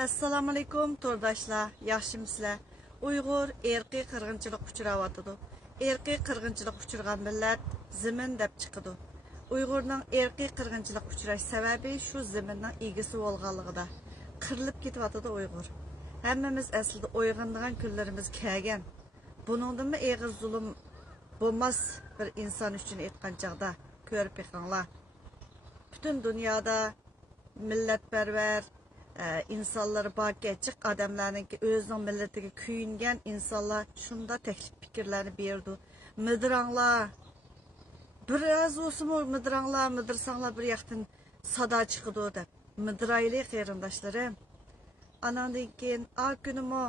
Assalamu alaykum to'rdoshlar, yaxshimisizlar? Uyg'ur erkiy qirg'inchilik uchrayotidi. Erkiy qirg'inchilik uchirgan millat zimin deb chiqadi. Uyg'urning erkiy qirg'inchilik uchrash sababi shu ziminning egisi bo'lganligida. Qirilib ketyotidi Uyg'ur. Hammamiz aslida o'yg'onadigan kunlarimiz kelgan. Buningdanmi eg'iz zulm bo'lmas bir inson uchun aytgan chaqda ko'rib yiqinglar. Butun dunyoda millatparvar insanlar bakiyetçik adamlarning o'zining millatiga kuyingan insonlar shunda taklif fikrlarni berdi. Midranglar biraz olsun midirsanglar bir yoqdan sado chiqadi deb. Midrayli qarindoshlarim. Anandan keyin kunimo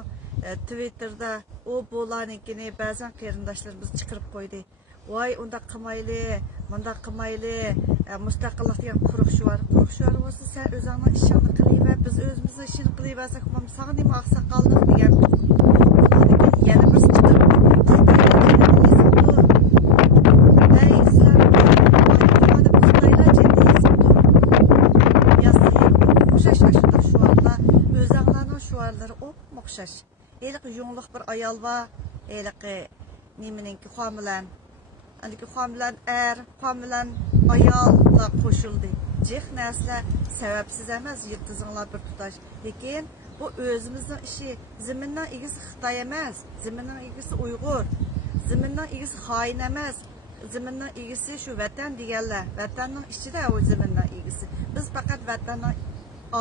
Twitterda o bo'laninkini ba'zan qarindoshlarimiz chiqarib qo'ydi. Voy unda qilmayli, bunda qilmayli, mustaqillik degan quruq shuvar bo'lsa sen o'zingning ishingni qilaver, biz o'zimizning ishini qilaversak, sana nima oqsoqollik degan. Yana bir chiqib o'xshash. Eliq yo'nliq bir ayol va eliq nimaninki homilan. Andiki homilan homilan ayollar qo'shildi. Jex narsa sababsiz emas, yirtizinglar bir tutash. Lekin bu o'zimizning ishi. Ziminning egisi Xitoy emas, ziminning egisi Uyg'ur. Ziminning egisi xoin emas. Ziminning egisi shu vatan deganlar. Vatanning ichida o ziminning egisi. Biz faqat vatanning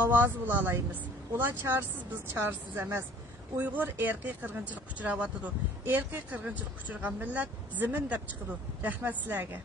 ovozi bo'la olamiz. Ular çaresiz, biz çaresiz emas. Uyg'ur erkiy qirg'inchilik uchrayotidi. Erkiy qirg'inchilik uchirgan millat zimin deb chiqadi. Rahmat sizlarga.